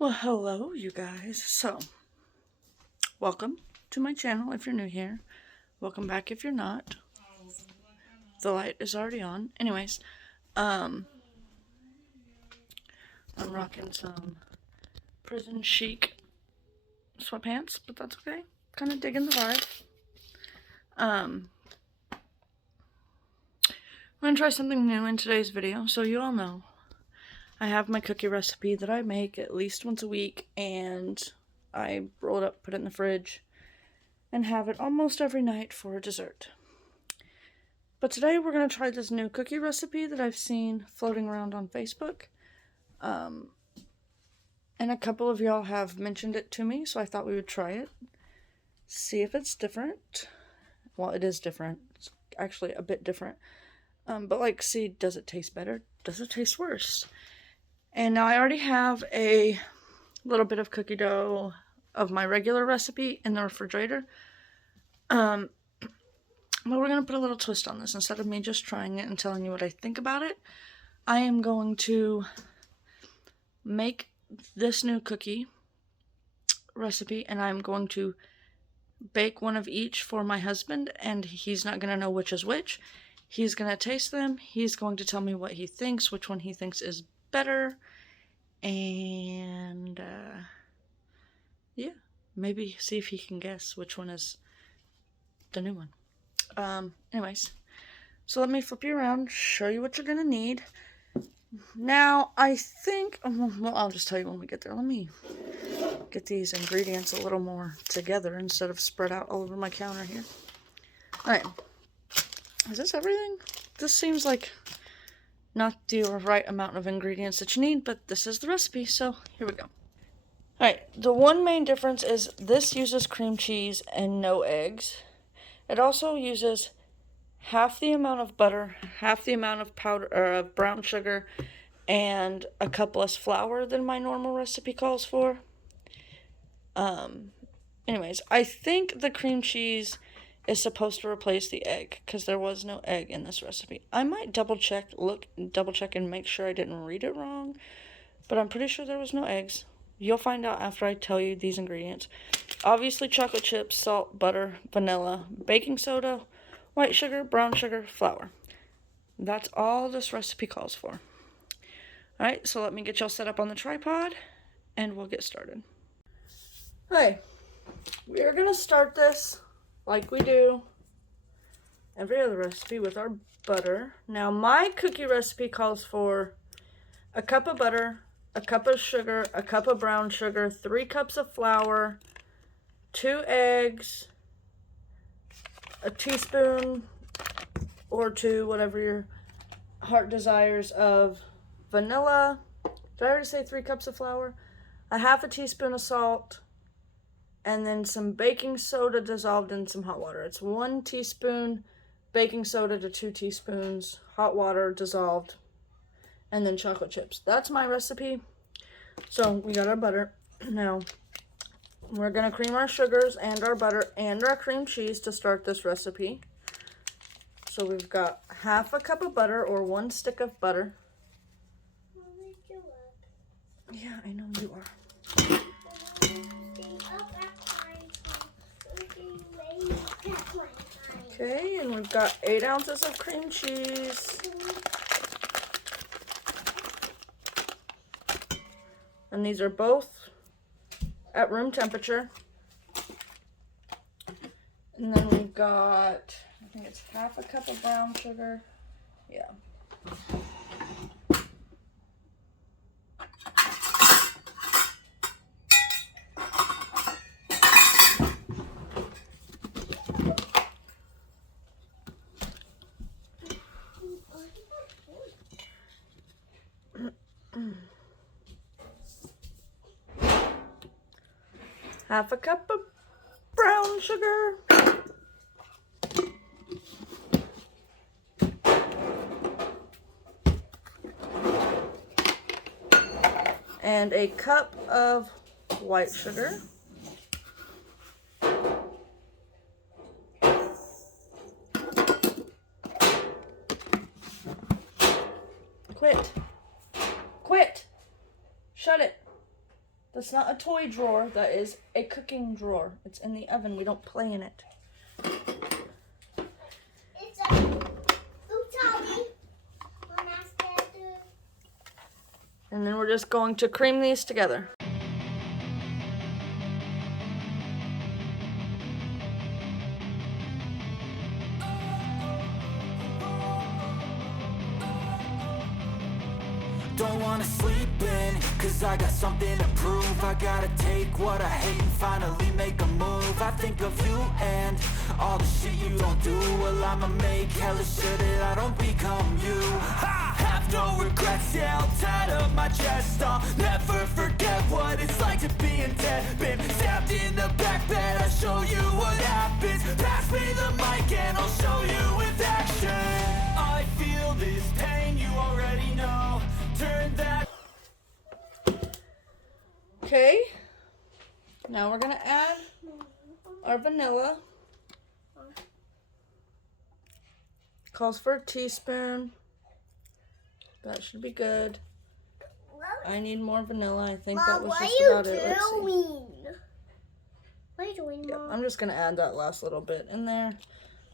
Well, hello, you guys. So, welcome to my channel if you're new here. Welcome back if you're not. The light is already on. Anyways, I'm rocking some prison chic sweatpants, but that's okay. Kind of digging the vibe. I'm gonna try something new in today's video. So you all know, I have my cookie recipe that I make at least once a week, and I roll it up, put it in the fridge, and have it almost every night for dessert. But today we're going to try this new cookie recipe that I've seen floating around on Facebook. And a couple of y'all have mentioned it to me, so I thought we would try it. See if it's different. Well, it is different. It's actually a bit different. But like, see, does it taste better? Does it taste worse? And now I already have a little bit of cookie dough of my regular recipe in the refrigerator. But we're going to put a little twist on this. Instead of me just trying it and telling you what I think about it, I am going to make this new cookie recipe, and I'm going to bake one of each for my husband, and he's not going to know which is which. He's going to taste them. He's going to tell me what he thinks, which one he thinks is better, and yeah, maybe see if he can guess which one is the new one. Anyways, so let me flip you around, show you what you're gonna need. Now, I think, well, I'll just tell you when we get there. Let me get these ingredients a little more together instead of spread out all over my counter here. Alright, is this everything? This seems like not the right amount of ingredients that you need, but this is the recipe, so here we go. Alright, the one main difference is this uses cream cheese and no eggs. It also uses half the amount of butter, half the amount of powder or brown sugar, and a cup less flour than my normal recipe calls for. Anyways, I think the cream cheese is supposed to replace the egg because there was no egg in this recipe. I might double check and make sure I didn't read it wrong, but I'm pretty sure there was no eggs. You'll find out after I tell you these ingredients. Obviously, chocolate chips, salt, butter, vanilla, baking soda, white sugar, brown sugar, flour. That's all this recipe calls for. Alright, so let me get y'all set up on the tripod, and we'll get started. Alright, we are going to start this like we do every other recipe with our butter. Now, my cookie recipe calls for a cup of butter, a cup of sugar, a cup of brown sugar, 3 cups of flour, 2 eggs, a teaspoon or 2, whatever your heart desires, of vanilla. Did I already say 3 cups of flour? A half a teaspoon of salt, and then some baking soda dissolved in some hot water. It's 1 teaspoon baking soda to 2 teaspoons hot water dissolved, and then chocolate chips. That's my recipe. So we got our butter. Now we're gonna cream our sugars and our butter and our cream cheese to start this recipe. So we've got half a cup of butter, or 1 stick of butter. Yeah, I know you are. Okay, and we've got 8 ounces of cream cheese. And these are both at room temperature. And then we've got, I think it's half a cup of brown sugar. Yeah. Half a cup of brown sugar. And a cup of white sugar. Quit. Shut it. That's not a toy drawer. That is a cooking drawer. It's in the oven. We don't play in it. It's a Tommy. And then we're just going to cream these together. Don't wanna sleep in, cause I got something to prove. I gotta take what I hate and finally make a move. I think of you and all the shit you don't do. Well, I'ma make hella sure that I don't become you. I have no regrets, yeah, I'll tie up my chest. I'll never forget what it's like to be in debt. Been stabbed in the back bed, I'll show you what happens. Pass me the mic and I'll show you with action. I feel this pain, you already know. Turn that. Okay, now we're gonna add our vanilla. Calls for a teaspoon. That should be good. I need more vanilla. I think Mom, that was what just are about you it. Let's see. doing? What are you doing, Yep, Mom? I'm just gonna add that last little bit in there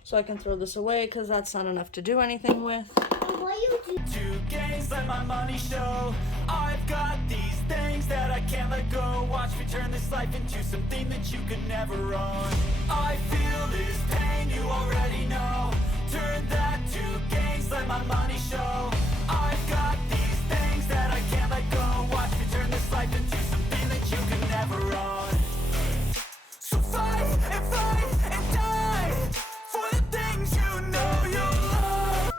so I can throw this away because that's not enough to do anything with. What are you doing? Two games, let my money show. I've got these things that I can't let go. Watch me turn this life into something that you could never own. I feel this pain, you already know. Turn that to gains, let my money show. I've got these things that I can't let go. Watch me turn this life into something that you could never own. So fight and die for the things you know you love.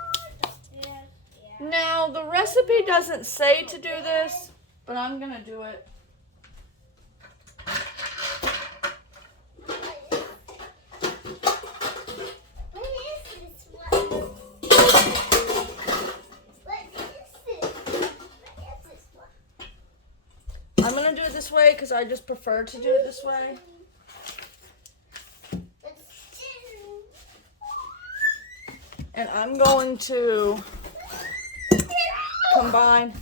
Now, the recipe doesn't say to do this, but I'm gonna do it. What is this one? I'm gonna do it this way because I just prefer to do it this way. And I'm going to combine.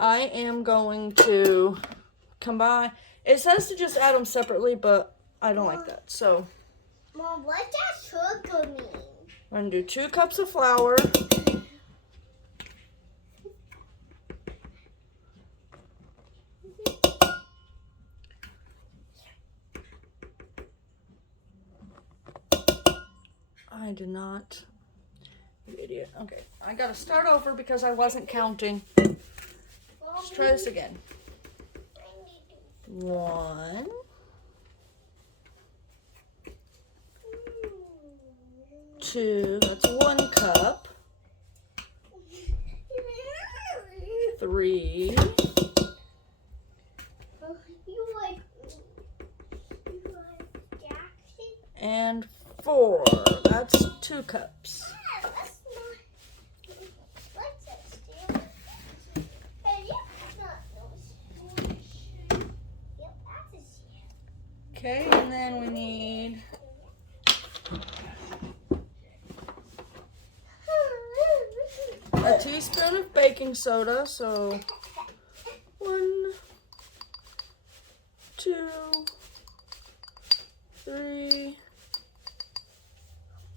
I am going to combine. It says to just add them separately, but I don't like that. So Mom, what does sugar mean? I'm gonna do 2 cups of flour. I did not. You idiot. Okay, I gotta start over because I wasn't counting. Let's try this again. 1, 2, that's 1 cup. 3, and 4. That's 2 cups. Okay, and then we need a teaspoon of baking soda. So 1, 2, 3,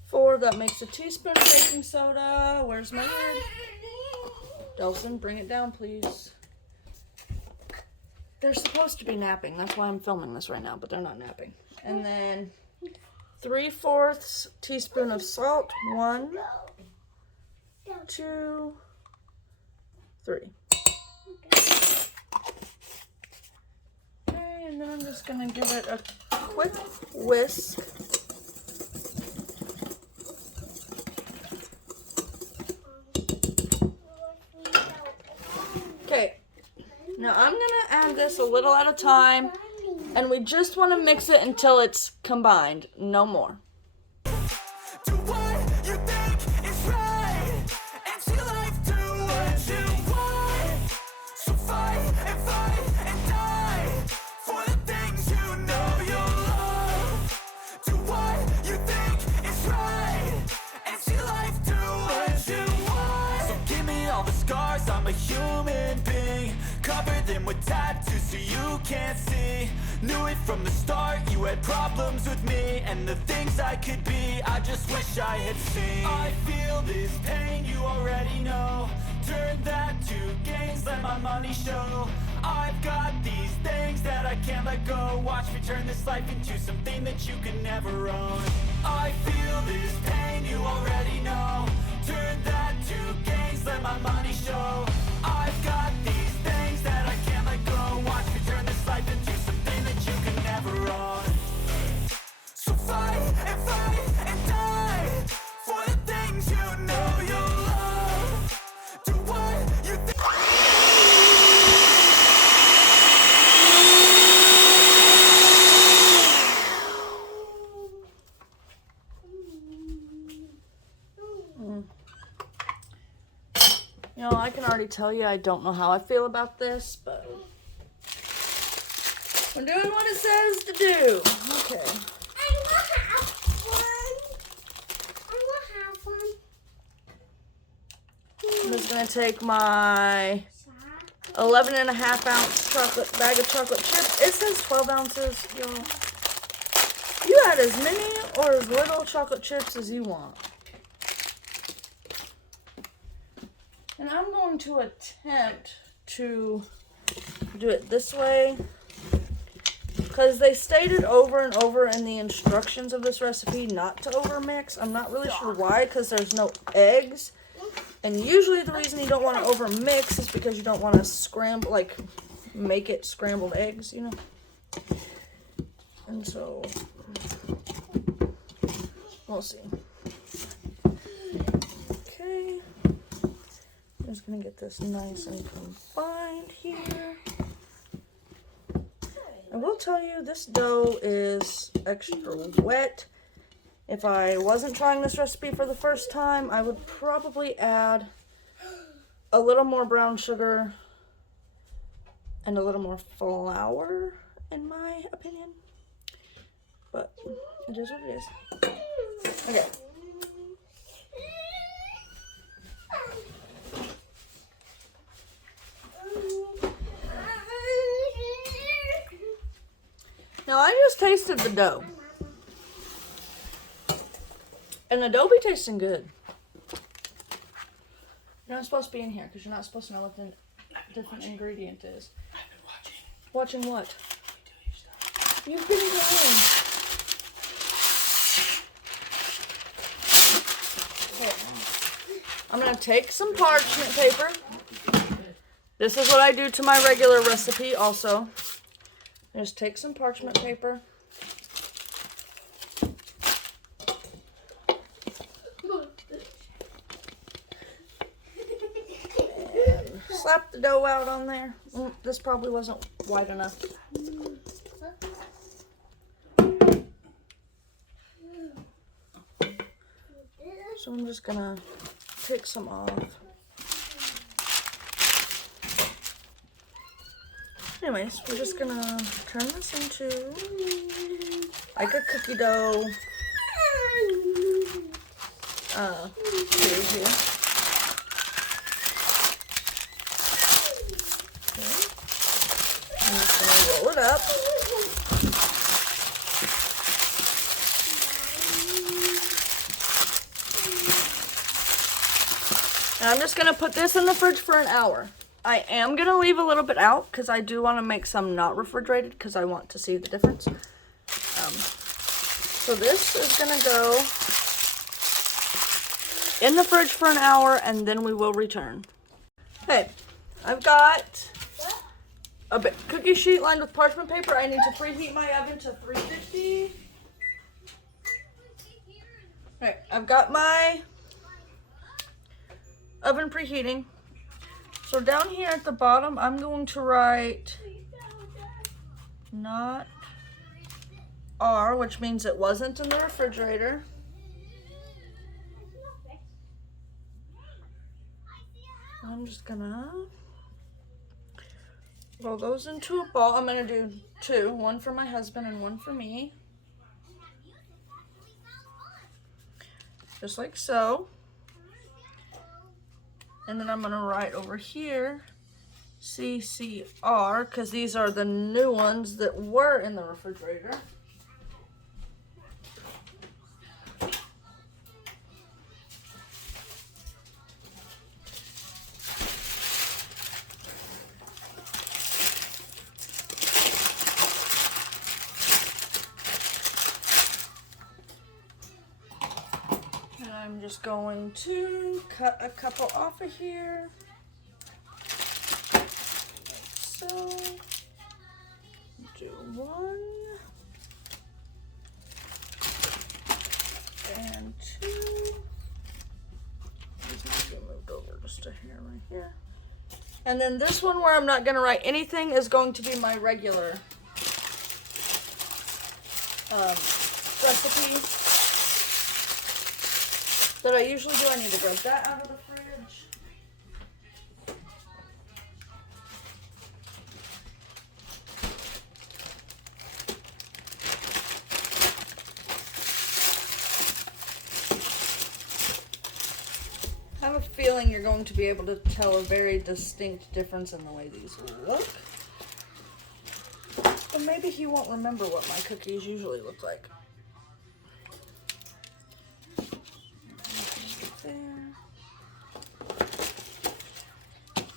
4. That makes a teaspoon of baking soda. Where's my lid? Delson, bring it down, please. They're supposed to be napping. That's why I'm filming this right now, but they're not napping. And then 3/4 teaspoon of salt. 1, 2, 3. Okay, and then I'm just gonna give it a quick whisk. Okay, now I'm gonna add this a little at a time, and we just want to mix it until it's combined, no more. Do what you think is right, and see life do what you want. So fight and die for the things you know you love. Do what you think is right, and see life do what you want. So give me all the scars, I'm a human being. Cover them with tattoos so you can't see. Knew it from the start, you had problems with me and the things I could be, I just wish I had seen. I feel this pain, you already know. Turn that to gains, let my money show. I've got these things that I can't let go. Watch me turn this life into something that you can never own. I feel this pain, you already know. Turn that to gains, let my money show. I've got these things that I can't let go. Watch me turn this life into something that you can never own. So fight and die for the things you know you love. Do what you think. You know, I can already tell you I don't know how I feel about this, but we're doing what it says to do. Okay. I want to have one. I want to have one. I'm just going to take my 11.5 ounce bag of chocolate chips. It says 12 ounces, y'all. You add as many or as little chocolate chips as you want. And I'm going to attempt to do it this way because they stated over and over in the instructions of this recipe not to overmix. I'm not really sure why, because there's no eggs. And usually the reason you don't want to overmix is because you don't want to scramble, like, make it scrambled eggs, you know? And so, we'll see. Okay. I'm just going to get this nice and combined here. I will tell you, this dough is extra wet. If I wasn't trying this recipe for the first time, I would probably add a little more brown sugar and a little more flour, in my opinion. But it is what it is. Okay. Now, I just tasted the dough. And the dough be tasting good. You're not supposed to be in here because you're not supposed to know what the different ingredient is. I've been watching. Watching what? You've been going. Okay. I'm going to take some parchment paper. This is what I do to my regular recipe also. Just take some parchment paper. And slap the dough out on there. This probably wasn't wide enough. So I'm just gonna take some off. Anyways, we're just gonna turn this into like a cookie dough here. Okay. I'm just gonna roll it up. And I'm just gonna put this in the fridge for an hour. I am going to leave a little bit out because I do want to make some not refrigerated because I want to see the difference. So this is going to go in the fridge for an hour and then we will return. Okay, I've got a cookie sheet lined with parchment paper. I need to preheat my oven to 350. Alright, I've got my oven preheating. So down here at the bottom, I'm going to write not R, which means it wasn't in the refrigerator. I'm just gonna roll those into a ball. I'm gonna do two, one for my husband and one for me. Just like so. And then I'm going to write over here, CCR, because these are the new ones that were in the refrigerator. And I'm just going to cut a couple off of here. So, do one and two. These need to be moved over just a hair right here. And then this one where I'm not going to write anything is going to be my regular recipe that I usually do. I need to grab that out of the fridge. I have a feeling you're going to be able to tell a very distinct difference in the way these look. But maybe he won't remember what my cookies usually look like. There. And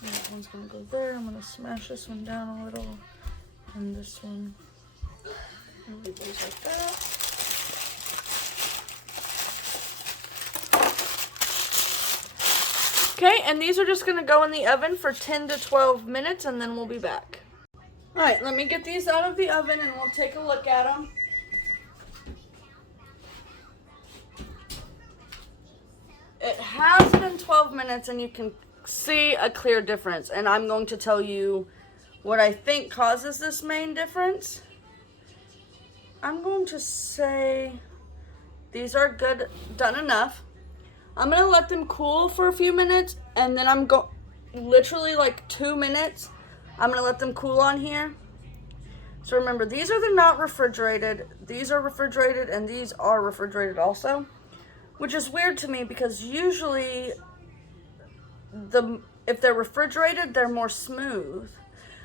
that one's gonna go there. I'm gonna smash this one down a little. And this one. And leave those like that. Okay, and these are just going to go in the oven for 10 to 12 minutes, and then we'll be back. All right, let me get these out of the oven, and we'll take a look at them. It has been 12 minutes, and you can see a clear difference, and I'm going to tell you what I think causes this main difference. I'm going to say these are good, done enough. I'm going to let them cool for a few minutes, and then I'm going, literally like 2 minutes, I'm going to let them cool on here. So remember, these are the not refrigerated, these are refrigerated, and these are refrigerated also. Which is weird to me because usually, if they're refrigerated, they're more smooth.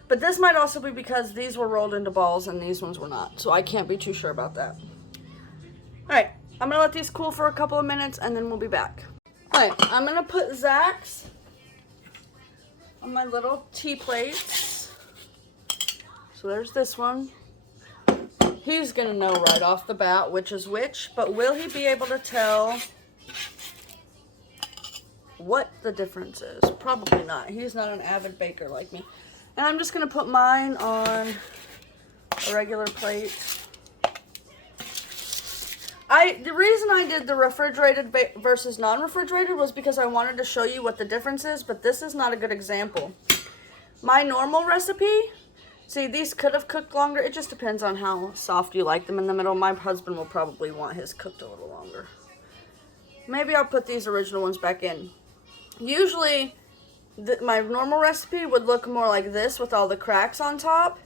But this might also be because these were rolled into balls and these ones were not. So I can't be too sure about that. Alright. I'm going to let these cool for a couple of minutes, and then we'll be back. Alright, I'm going to put Zach's on my little tea plates. So there's this one. He's going to know right off the bat which is which, but will he be able to tell what the difference is? Probably not. He's not an avid baker like me. And I'm just going to put mine on a regular plate. The reason I did the refrigerated versus non-refrigerated was because I wanted to show you what the difference is, but this is not a good example. My normal recipe, see, these could have cooked longer. It just depends on how soft you like them in the middle. My husband will probably want his cooked a little longer. Maybe I'll put these original ones back in. Usually, my normal recipe would look more like this with all the cracks on top.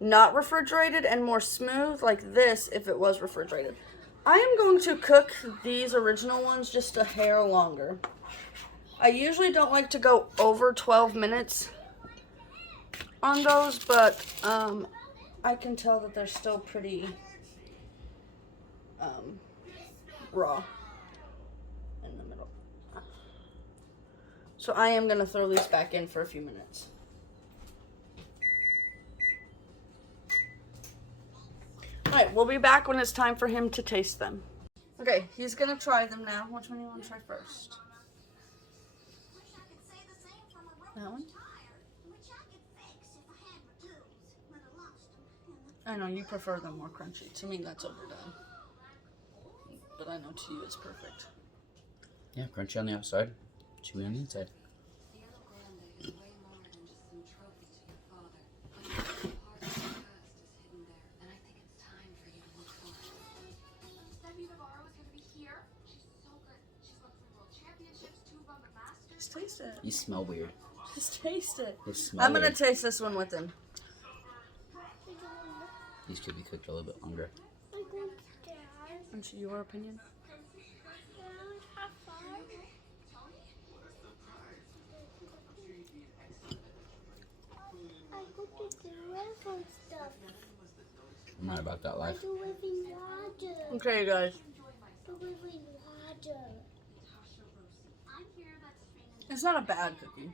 Not refrigerated, and more smooth like this if it was refrigerated. I am going to cook these original ones just a hair longer. I usually don't like to go over 12 minutes on those, but I can tell that they're still pretty raw in the middle. So I am going to throw these back in for a few minutes. Alright, we'll be back when it's time for him to taste them. Okay, he's gonna try them now. Which one do you want to try first? That one? I know, you prefer them more crunchy. To me, that's overdone. But I know to you it's perfect. Yeah, crunchy on the outside, chewy on the inside. Just taste it. You smell weird. Just taste it. They smell I'm gonna weird. taste this one with him. These could be cooked a little bit longer. What's your opinion? about that life. To live in water. Okay, guys. To live in water. It's not a bad cookie.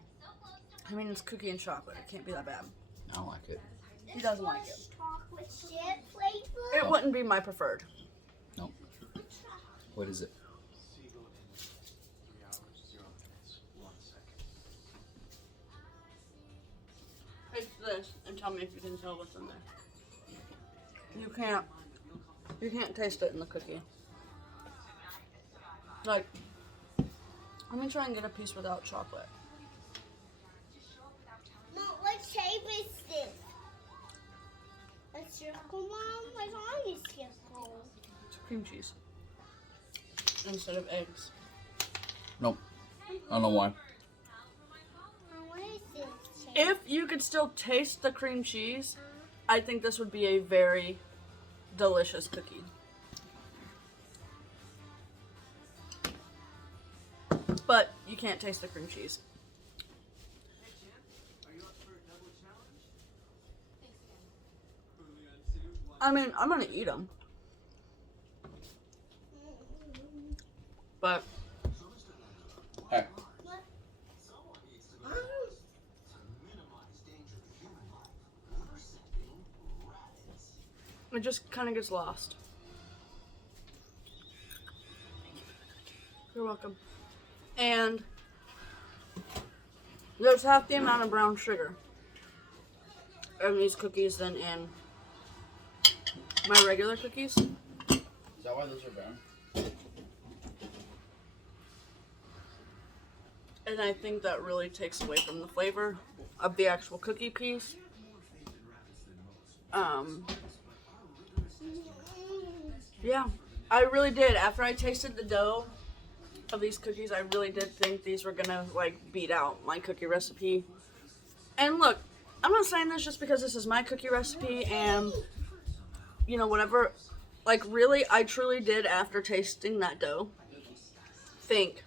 I mean, it's cookie and chocolate. It can't be that bad. I don't like it. He doesn't like it. Chocolate chip flavor. It wouldn't be my preferred. Nope. What is it? Taste this and tell me if you can tell what's in there. You can't taste it in the cookie. Like, let me try and get a piece without chocolate. Mom, what shape is this? A circle, Mom? What's on this circle? It's cream cheese instead of eggs. Nope. I don't know why. What is this shape? If you could still taste the cream cheese, I think this would be a very delicious cookie. But you can't taste the cream cheese. I mean, I'm gonna eat them. But Hey. it just kind of gets lost. You're welcome. And there's half the amount of brown sugar in these cookies than in my regular cookies. Is that why those are brown? And I think that really takes away from the flavor of the actual cookie piece. Yeah, I really did. After I tasted the dough of these cookies, I really did think these were gonna like beat out my cookie recipe. And look, I'm not saying this just because this is my cookie recipe and you know whatever. Like really, I truly did after tasting that dough think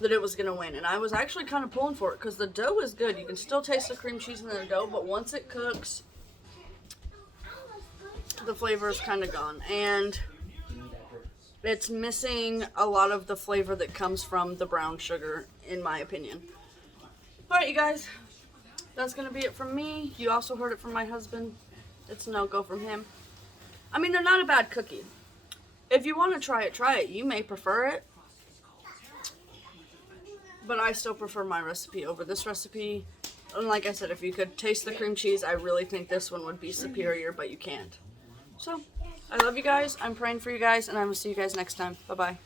that it was gonna win, and I was actually kind of pulling for it because the dough is good. You can still taste the cream cheese in the dough, but once it cooks, the flavor is kind of gone, and it's missing a lot of the flavor that comes from the brown sugar, in my opinion. Alright, you guys, that's gonna be it from me. You also heard it from my husband. It's a no-go from him. I mean, they're not a bad cookie. If you want to try it. You may prefer it, but I still prefer my recipe over this recipe. And like I said, if you could taste the cream cheese, I really think this one would be superior, but you can't. So, I love you guys. I'm praying for you guys, and I will see you guys next time. Bye-bye.